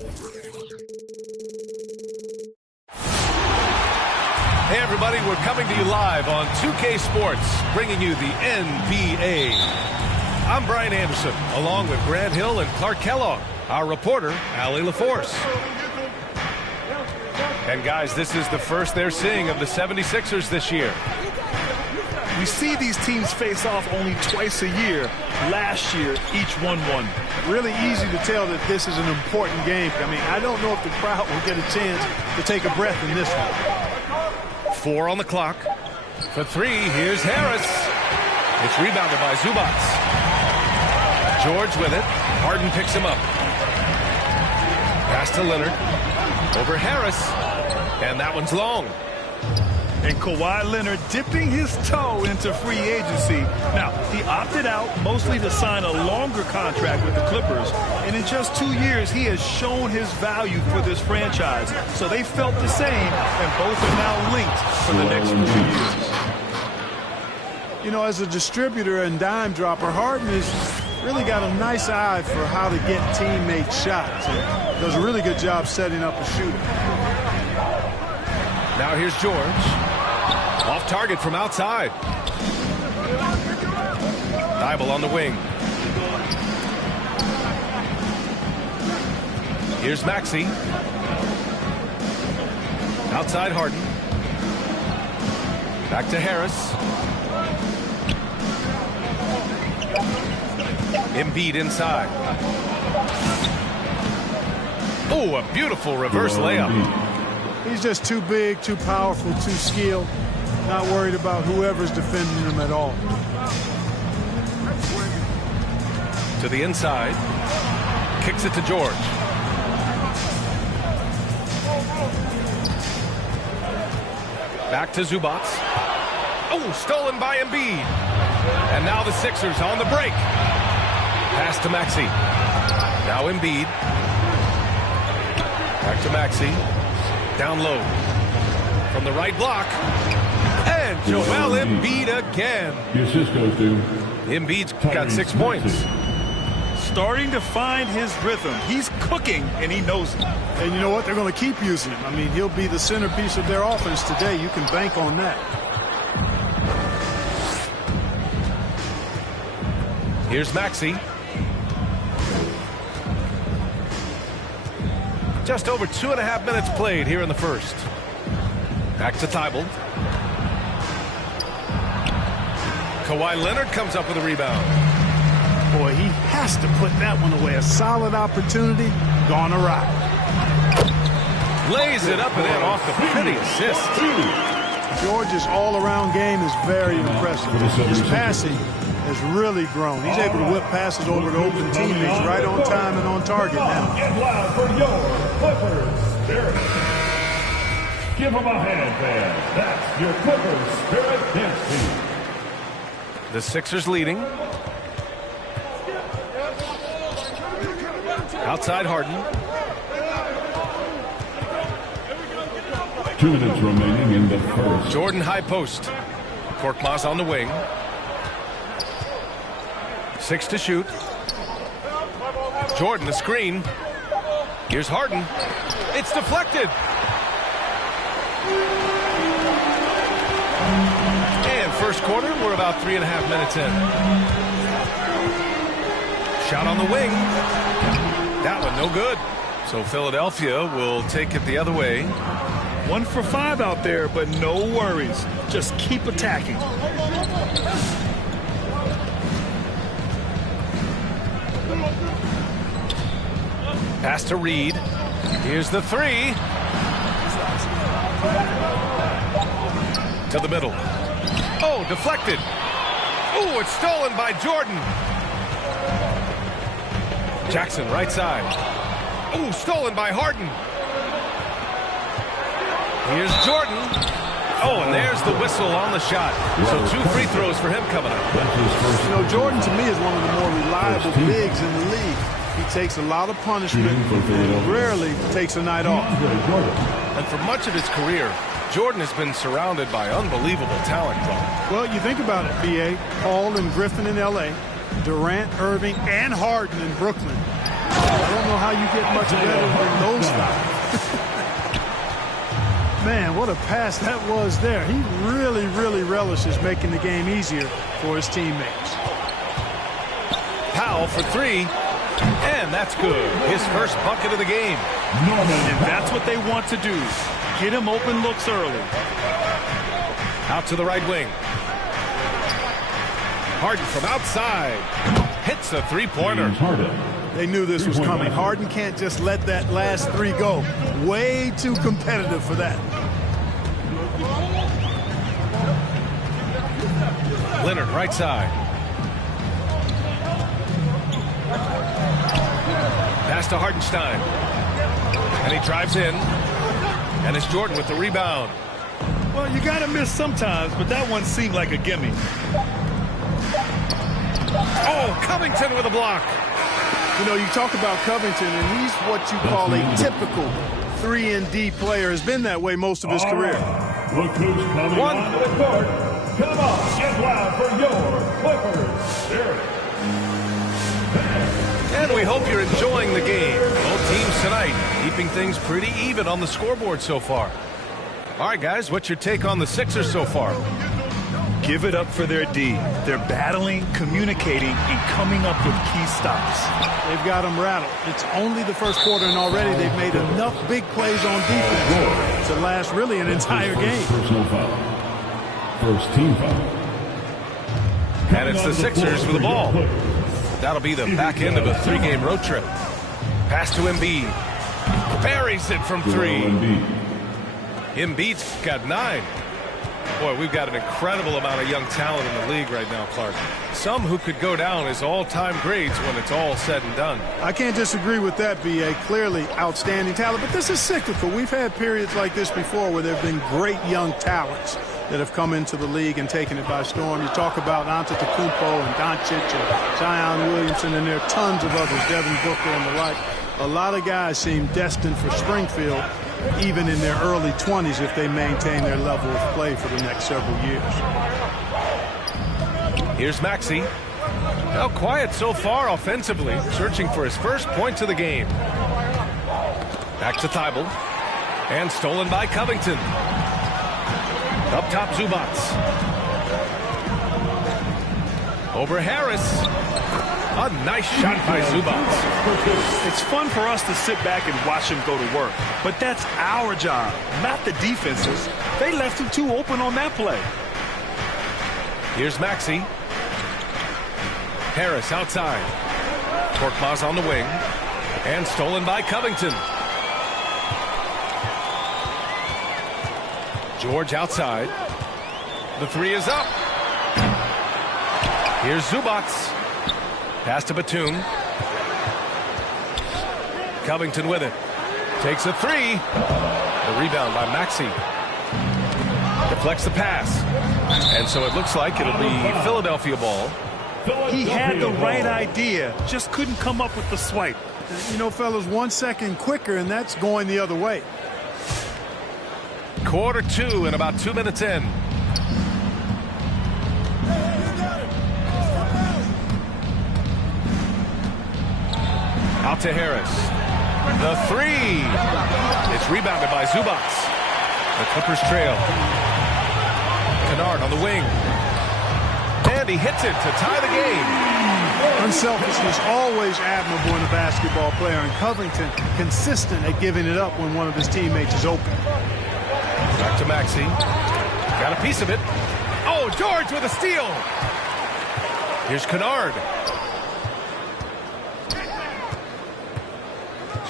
Hey everybody, we're coming to you live on 2K Sports, bringing you the NBA. I'm Brian Anderson, along with Grant Hill and Clark Kellogg, our reporter, Allie LaForce. And guys, this is the first they're seeing of the 76ers this year. We see these teams face off only twice a year. Last year, each won one. Really easy to tell that this is an important game. I mean, I don't know if the crowd will get a chance to take a breath in this one. 4 on the clock. For 3, here's Harris. It's rebounded by Zubac. George with it. Harden picks him up. Pass to Leonard. Over Harris. And that one's long. And Kawhi Leonard dipping his toe into free agency. Now, he opted out mostly to sign a longer contract with the Clippers. And in just 2 years, he has shown his value for this franchise. So they felt the same, and both are now linked for the next 4 years. You know, as a distributor and dime dropper, Harden has really got a nice eye for how to get teammate shots. And does a really good job setting up a shooter. Now here's George. Off target from outside. Thibault on the wing. Here's Maxey. Outside Harden. Back to Harris. Embiid inside. Oh, a beautiful reverse layup. He's just too big, too powerful, too skilled. Not worried about whoever's defending him at all. To the inside. Kicks it to George. Back to Zubac. Oh, stolen by Embiid. And now the Sixers on the break. Pass to Maxey. Now Embiid. Back to Maxey. Down low. From the right block. And Joel Embiid again. Embiid's got 6 points. Starting to find his rhythm. He's cooking, and he knows it. And you know what? They're going to keep using him. I mean, he'll be the centerpiece of their offense today. You can bank on that. Here's Maxey. Just over 2.5 minutes played here in the first. Back to Thibault. Kawhi Leonard comes up with a rebound. Boy, he has to put that one away. A solid opportunity, gone awry. Lays it up and in off the pretty assist. George's all-around game is very impressive. His passing has really grown. He's able to whip passes over to open teammates right on time and on target now. Get loud for your Clippers Spirit. Give him a hand, fans. That's your Clippers Spirit dance team. The Sixers leading. Outside Harden. 2 minutes remaining in the first. Jordan high post. Korkmaz on the wing. 6 to shoot. Jordan the screen. Here's Harden. It's deflected. And first quarter, we're about 3.5 minutes in. Shot on the wing. That one no good. So Philadelphia will take it the other way. 1 for 5 out there, but no worries. Just keep attacking. Pass to Reed. Here's the 3. To the middle. Oh, deflected. Oh, it's stolen by Jordan. Jackson, right side. Oh, stolen by Harden. Here's Jordan. Oh, and there's the whistle on the shot. So 2 free throws for him coming up. You know, Jordan, to me, is one of the more reliable bigs in the league. He takes a lot of punishment and rarely takes a night off. And for much of his career, Jordan has been surrounded by unbelievable talent. Well, you think about it, B.A. Paul and Griffin in L.A., Durant, Irving, and Harden in Brooklyn. don't know how you get much better than those five. Man, what a pass that was there. He really, really relishes making the game easier for his teammates. Powell for three, and that's good. His first bucket of the game. And that's what they want to do. Get him open looks early. Out to the right wing. Harden from outside. Hits a three-pointer. They knew this was coming. Harden can't just let that last three go. Way too competitive for that. Leonard, right side. Pass to Hardenstein. And he drives in. And it's Jordan with the rebound. Well, you got to miss sometimes, but that one seemed like a gimme. Oh, Covington with a block. You know, you talk about Covington, and he's what you call a typical 3-and-D player. Has been that way most of his career. Look who's coming onto the court. Come on, get loud for your Clippers Spirit. And we hope you're enjoying the game. Both teams tonight keeping things pretty even on the scoreboard so far. All right, guys, what's your take on the Sixers so far? Give it up for their D. They're battling, communicating, and coming up with key stops. They've got them rattled. It's only the first quarter, and already they've made enough big plays on defense to last really an entire game. Personal foul. First team foul. And it's the Sixers with the ball. That'll be the back end of a 3-game road trip. Pass to Embiid. Buries it from three. Embiid's got 9. Boy, we've got an incredible amount of young talent in the league right now, Clark. Some who could go down as all-time grades when it's all said and done. I can't disagree with that, B.A. Clearly outstanding talent, but this is cyclical. We've had periods like this before where there have been great young talents that have come into the league and taken it by storm. You talk about Antetokounmpo and Doncic and Zion Williamson, and there are tons of others, Devin Booker and the like. A lot of guys seem destined for Springfield, even in their early 20s, if they maintain their level of play for the next several years. Here's Maxey. Now quiet so far offensively, searching for his first points of the game. Back to Thibault. And stolen by Covington. Up top, Zubac. Over Harris. A nice shot by Zubac. It's fun for us to sit back and watch him go to work, but that's our job, not the defense's. They left him too open on that play. Here's Maxey. Harris outside. Korkmaz on the wing. And stolen by Covington. George outside. The three is up. Here's Zubac. Pass to Batum. Covington with it. Takes a three. The rebound by Maxey. Deflects the pass. And so it looks like it'll be Philadelphia ball. He had the right idea, just couldn't come up with the swipe. You know, fellas, 1 second quicker, and that's going the other way. Quarter 2 and about 2 minutes in. Out to Harris. The three. It's rebounded by Zubac. The Clippers trail. Kennard on the wing. And he hits it to tie the game. Unselfishness always admirable in a basketball player, and Covington consistent at giving it up when one of his teammates is open. Back to Maxey. Got a piece of it. Oh, George with a steal. Here's Kennard.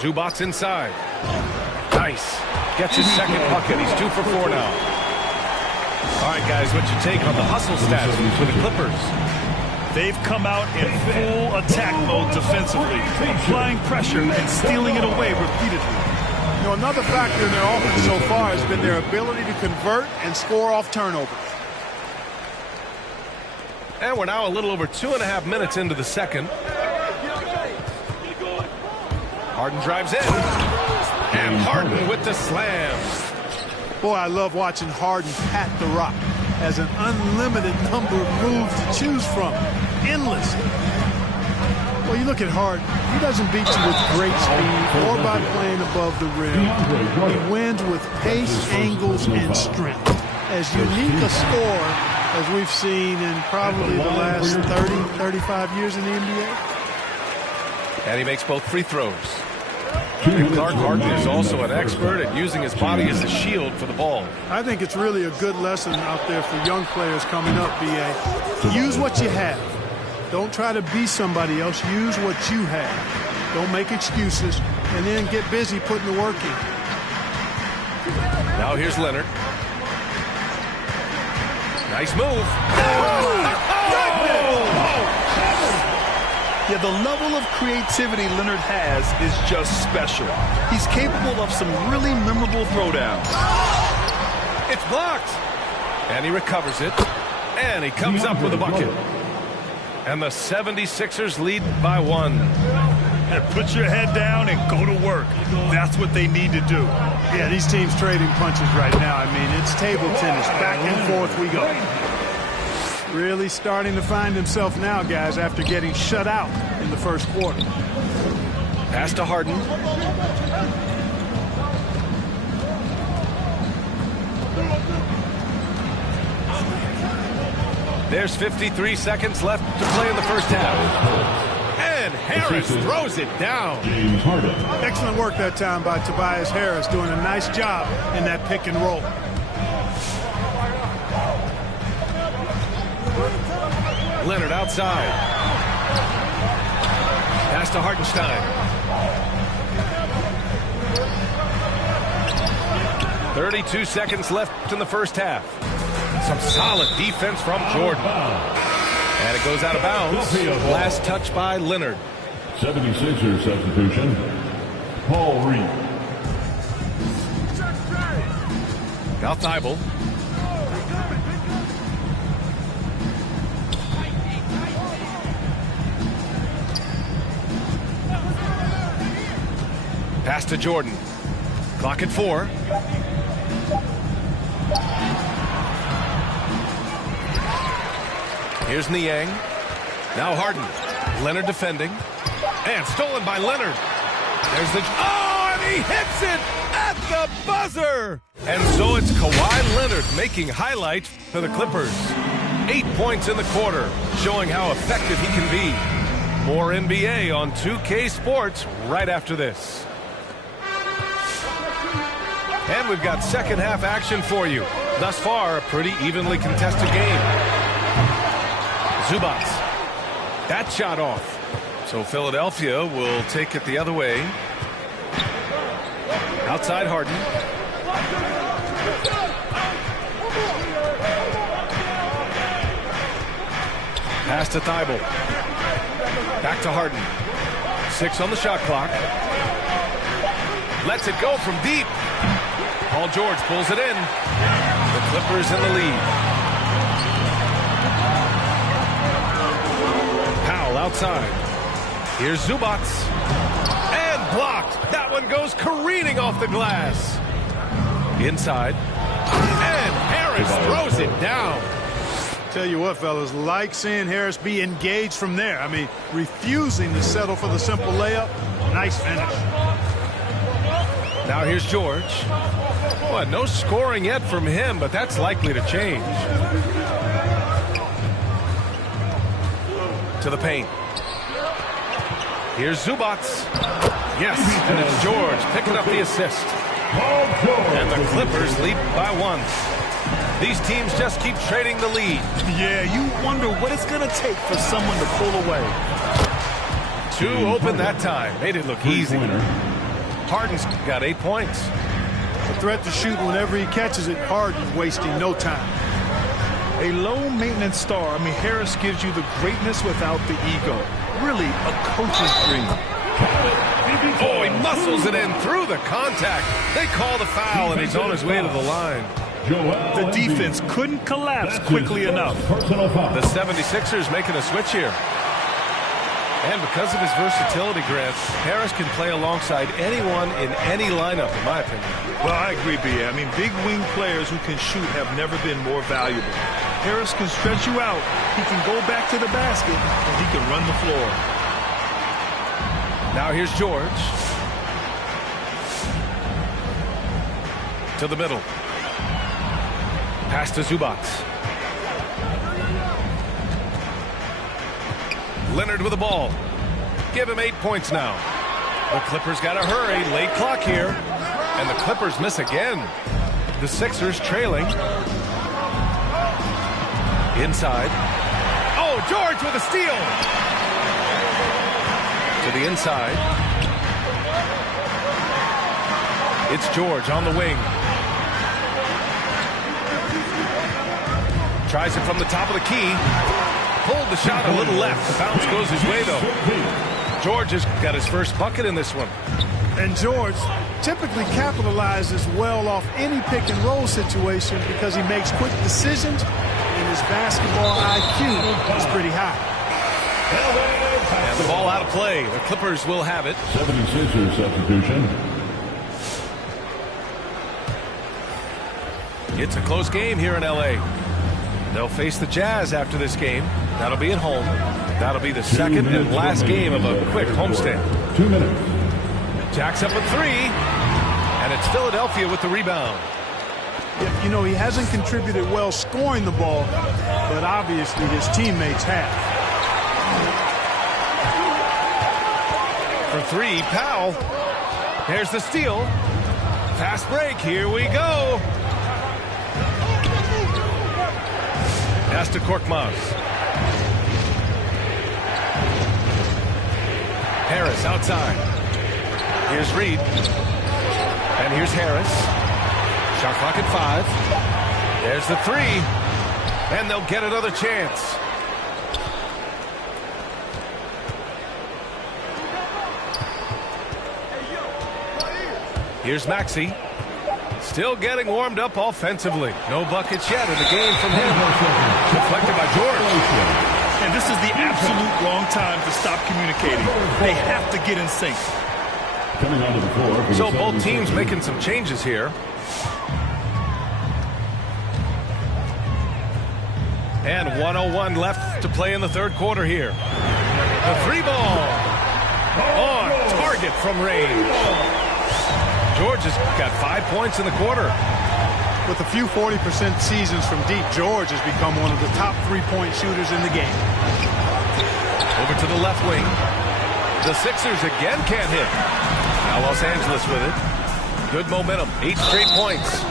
Zubac inside. Nice. Gets his second bucket. He's 2 for 4 now. All right, guys, what's your take on the hustle stats for the Clippers? They've come out in full attack mode defensively, applying pressure and stealing it away repeatedly. You know, another factor in their offense so far has been their ability to convert and score off turnovers. And we're now a little over 2.5 minutes into the second. Harden drives in. And Harden with the slam. Boy, I love watching Harden pat the rock. Has an unlimited number of moves to choose from. Endless. Well, you look at Harden. He doesn't beat you with great speed or by playing above the rim. He wins with pace, angles, and strength. As unique a score as we've seen in probably the last 30, 35 years in the NBA. And he makes both free throws. Clark Harden is also an expert at using his body as a shield for the ball. I think it's really a good lesson out there for young players coming up, B.A. Use what you have. Don't try to be somebody else. Use what you have. Don't make excuses, and then get busy putting the work in. Now here's Leonard. Nice move. Yeah, the level of creativity Leonard has is just special. He's capable of some really memorable throwdowns. It's blocked. And he recovers it. And he comes up with a bucket. And the 76ers lead by 1. And put your head down and go to work. That's what they need to do. Yeah, these teams trading punches right now. I mean, it's table tennis. Back and forth we go. Really starting to find himself now, guys, after getting shut out in the first quarter. Pass to Harden. There's 53 seconds left to play in the first half. And Harris throws it down. Excellent work that time by Tobias Harris, doing a nice job in that pick and roll. Leonard outside. Pass to Hartenstein. 32 seconds left in the first half. Some solid defense from Jordan. And it goes out of bounds. Last touch by Leonard. 76ers substitution, Paul Reed. Now Thibault. Pass to Jordan. Clock at 4. Here's Niang. Now Harden. Leonard defending. And stolen by Leonard. There's the... Oh, and he hits it at the buzzer! And so it's Kawhi Leonard making highlights for the Clippers. 8 points in the quarter, showing how effective he can be. More NBA on 2K Sports right after this. And we've got second half action for you. Thus far, a pretty evenly contested game. Zubac. That shot off. So Philadelphia will take it the other way. Outside Harden. Pass to Thibault. Back to Harden. 6 on the shot clock. Lets it go from deep. Paul George pulls it in. The Clippers in the lead. Powell outside. Here's Zubac. And blocked. That one goes careening off the glass. Inside. And Harris throws it down. Tell you what, fellas, like seeing Harris be engaged from there. I mean, refusing to settle for the simple layup. Nice finish. Now here's George. Well, no scoring yet from him, but that's likely to change. To the paint. Here's Zubac. Yes, and it's George picking up the assist. And the Clippers lead by 1. These teams just keep trading the lead. Yeah, you wonder what it's going to take for someone to pull away. 2 open that time. Made it look easy. Harden's got 8 points. The threat to shoot whenever he catches it, Harden wasting no time. A low-maintenance star. I mean, Harris gives you the greatness without the ego. Really, a coach's dream. Oh, he muscles it in through the contact. They call the foul, and he's on his way to the line. The defense couldn't collapse quickly enough. The 76ers making a switch here. And because of his versatility, Grant, Harris can play alongside anyone in any lineup, in my opinion. Well, I agree, B.A. I mean, big wing players who can shoot have never been more valuable. Harris can stretch you out, he can go back to the basket, and he can run the floor. Now here's George. To the middle. Pass to Zubac. Leonard with the ball. Give him 8 points now. The Clippers got to hurry. Late clock here. And the Clippers miss again. The Sixers trailing. Inside. Oh, George with a steal. To the inside. It's George on the wing. Tries it from the top of the key. Pulled the shot a little left. The bounce goes his way, though. George has got his first bucket in this one. And George typically capitalizes well off any pick and roll situation because he makes quick decisions and his basketball IQ is pretty high. And the ball out of play. The Clippers will have it. 76ers substitution. It's a close game here in L.A. They'll face the Jazz after this game. That'll be at home. That'll be the second and last game of a quick homestand. 2 minutes. Jacks up a three. And it's Philadelphia with the rebound. You know, he hasn't contributed well scoring the ball, but obviously his teammates have. For three, Powell. There's the steal. Fast break. Here we go. Pass to Korkmaz. Harris outside. Here's Reed. And here's Harris. Shot clock at 5. There's the three. And they'll get another chance. Here's Maxey. Still getting warmed up offensively. No buckets yet in the game from him. Deflected by George. And this is the absolute wrong time to stop communicating. They have to get in sync. Coming onto the floor. So both teams making some changes here. And 1:01 left to play in the third quarter here. The three ball. On target from range. George has got 5 points in the quarter. With a few 40% seasons from deep, George has become one of the top three-point shooters in the game. Over to the left wing. The Sixers again can't hit. Now Los Angeles with it. Good momentum. 8 straight points.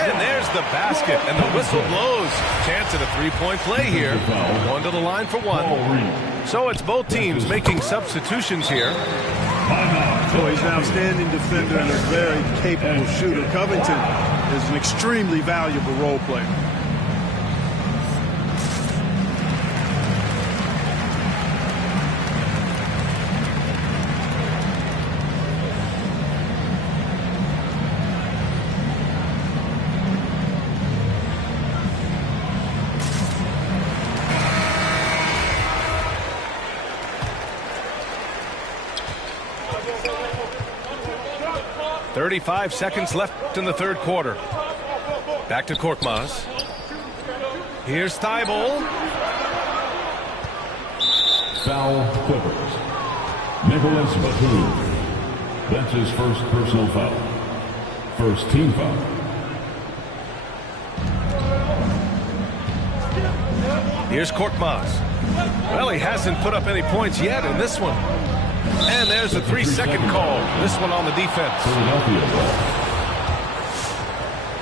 And there's the basket. And the whistle blows. Chance at a three-point play here. Going to the line for one. So it's both teams making substitutions here. So he's an outstanding defender and a very capable shooter. Covington is an extremely valuable role player. .35 seconds left in the third quarter. Back to Korkmaz. Here's Thibault. Foul Clippers. Nicholas Batum. That's his first personal foul. First team foul. Here's Korkmaz. Well, he hasn't put up any points yet in this one. And there's a 3-second call. This one on the defense. Philadelphia ball.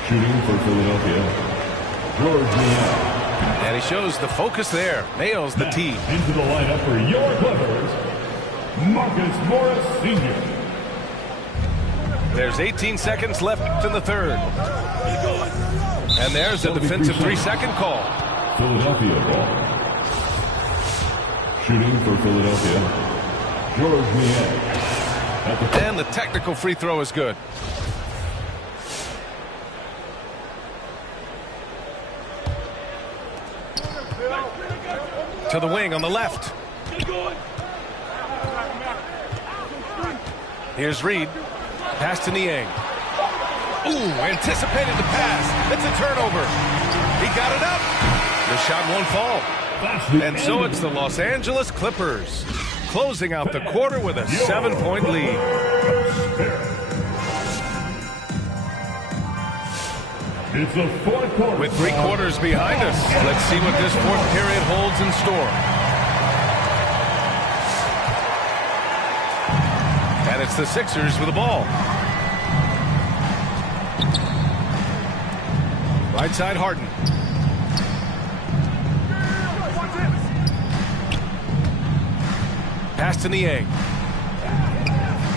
Shooting for Philadelphia. George Niang. And he shows the focus there. Nails the tee. Into the lineup for your Clippers, Marcus Morris Sr. There's 18 seconds left in the third. And there's a defensive 3-second call. Philadelphia ball. Shooting for Philadelphia. George Niang. And the technical free throw is good. To the wing on the left. Here's Reed. Pass to Niang. Ooh, anticipated the pass. It's a turnover. He got it up. The shot won't fall. And so it's the Los Angeles Clippers closing out the quarter with a 7-point lead. It's the fourth quarter. With 3 quarters behind us, let's see what this fourth period holds in store. And it's the Sixers with the ball. Right side, Harden. Pass to Niang.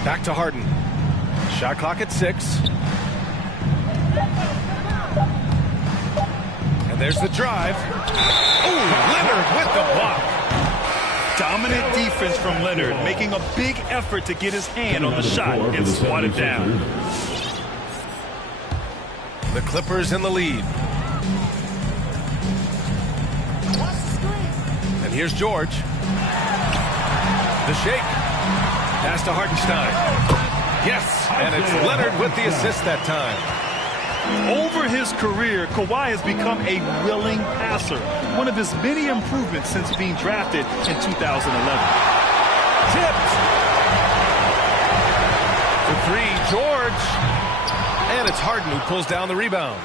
Back to Harden. Shot clock at 6. And there's the drive. Oh, Leonard with the block. Dominant defense from Leonard, making a big effort to get his hand on the shot and swat it down. The Clippers in the lead. And here's George. The shake. Pass to Hartenstein. Yes, and it's Leonard with the assist that time. Over his career, Kawhi has become a willing passer, one of his many improvements since being drafted in 2011. Tipped. For 3, George. And it's Harden who pulls down the rebound.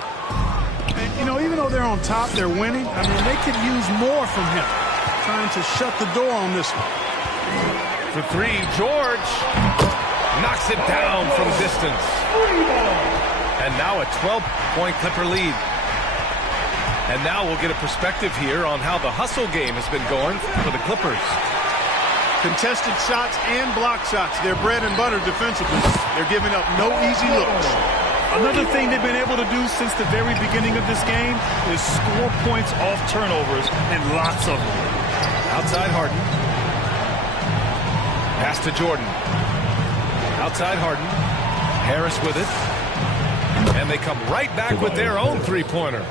And, you know, even though they're on top, they're winning. I mean, they could use more from him. Trying to shut the door on this one. For 3, George knocks it down from distance. And now a 12-point Clipper lead. And now we'll get a perspective here on how the hustle game has been going for the Clippers. Contested shots and block shots. They're bread and butter defensively. They're giving up no easy looks. Another thing they've been able to do since the very beginning of this game is score points off turnovers, and lots of them. Outside Harden. Pass to Jordan. Outside Harden. Harris with it. And they come right back with their own three-pointer.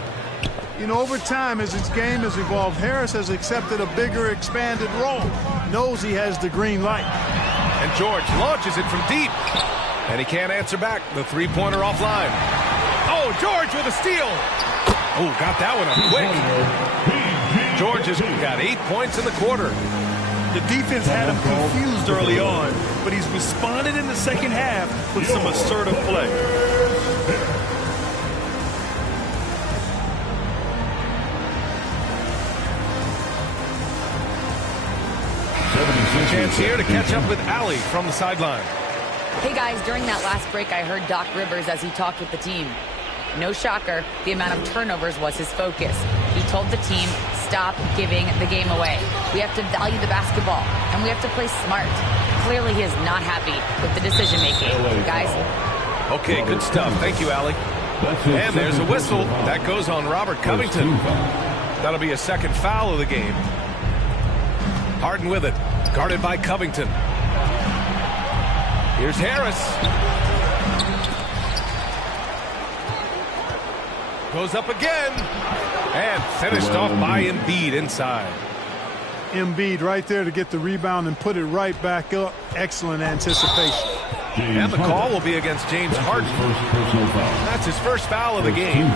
You know, over time, as his game has evolved, Harris has accepted a bigger, expanded role. Knows he has the green light. And George launches it from deep. And he can't answer back. The three-pointer offline. Oh, George with a steal. Oh, got that one up quick. George has got 8 points in the quarter. The defense had him confused early on, but he's responded in the second half with some assertive play. Chance here to catch up with Allie from the sideline. Hey guys, during that last break, I heard Doc Rivers as he talked with the team. No shocker, the amount of turnovers was his focus. He told the team, stop giving the game away. We have to value the basketball, and we have to play smart. Clearly, he is not happy with the decision-making. Guys? Okay, good stuff. Thank you, Allie. And there's a whistle. That goes on Robert Covington. That'll be a second foul of the game. Harden with it. Guarded by Covington. Here's Harris. Goes up again. And finished off by Embiid inside. Embiid right there to get the rebound and put it right back up. Excellent anticipation. And the call will be against James Harden. That's his first foul of the game.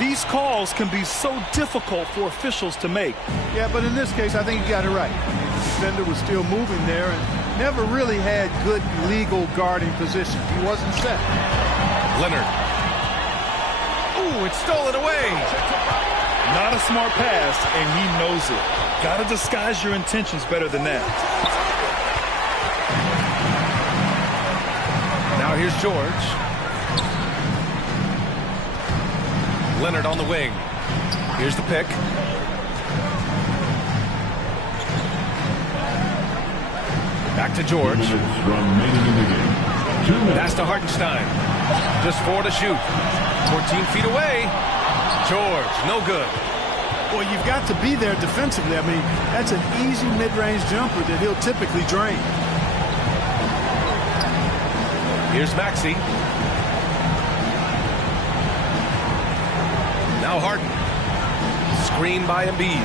These calls can be so difficult for officials to make. Yeah, but in this case, I think he got it right. The defender was still moving there and never really had good legal guarding position. He wasn't set. Leonard. Ooh, it's stolen away. Not a smart pass, and he knows it. Got to disguise your intentions better than that. Now here's George. Leonard on the wing. Here's the pick. Back to George. Pass to Hartenstein. Just 4 to shoot. 14 feet away. George, no good. Well, you've got to be there defensively. I mean, that's an easy mid-range jumper that he'll typically drain. Here's Maxey. Now Harden. Screen by Embiid.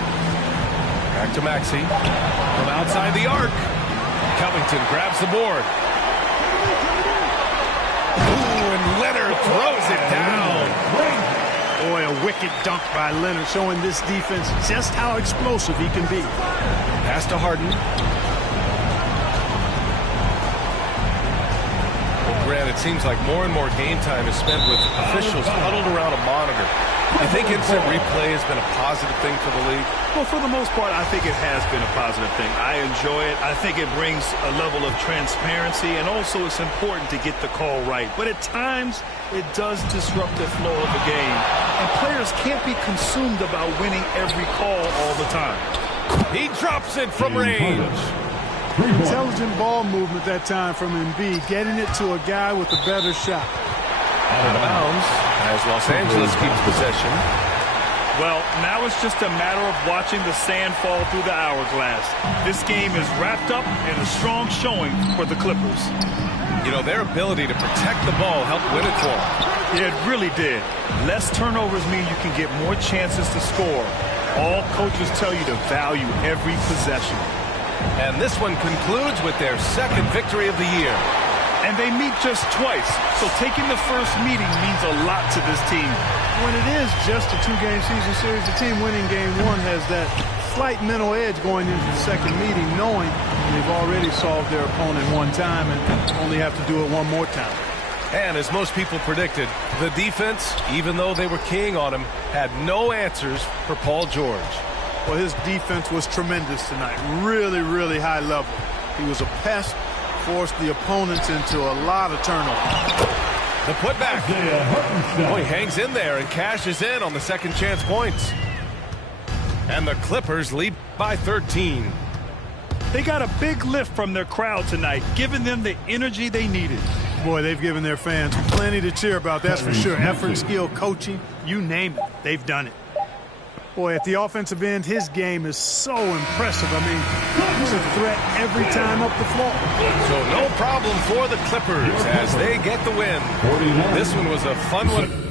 Back to Maxey. From outside the arc. Covington grabs the board. Ooh, and Leonard throws it down. Boy, a wicked dunk by Leonard, showing this defense just how explosive he can be. Pass to Harden. Grant, it seems like more and more game time is spent with officials huddled around a monitor. Do you think instant replay has been a positive thing for the league? Well, for the most part, I think it has been a positive thing. I enjoy it. I think it brings a level of transparency, and also it's important to get the call right. But at times, it does disrupt the flow of the game, and players can't be consumed about winning every call all the time. He drops it from range. Intelligent ball movement that time from Embiid, getting it to a guy with a better shot. Out of bounds as Los Angeles keeps possession. Well, now it's just a matter of watching the sand fall through the hourglass. This game is wrapped up in a strong showing for the Clippers. You know, their ability to protect the ball helped win it for them. Yeah, it really did. Less turnovers mean you can get more chances to score. All coaches tell you to value every possession. And this one concludes with their second victory of the year. And they meet just twice, so taking the first meeting means a lot to this team. When it is just a two-game season series, the team winning game one has that slight mental edge going into the second meeting, knowing they've already solved their opponent one time and only have to do it one more time. And as most people predicted, the defense, even though they were keying on him, had no answers for Paul George. Well, his defense was tremendous tonight. Really, really high level. He was a pest, forced the opponents into a lot of turnovers. The putback. Oh, he hangs in there and cashes in on the second chance points. And the Clippers lead by 13. They got a big lift from their crowd tonight, giving them the energy they needed. Boy, they've given their fans plenty to cheer about, that's for sure. Effort, skill, coaching, you name it, they've done it. Boy, at the offensive end, his game is so impressive. I mean, he's a threat every time up the floor. So no problem for the Clippers as they get the win. This one was a fun one.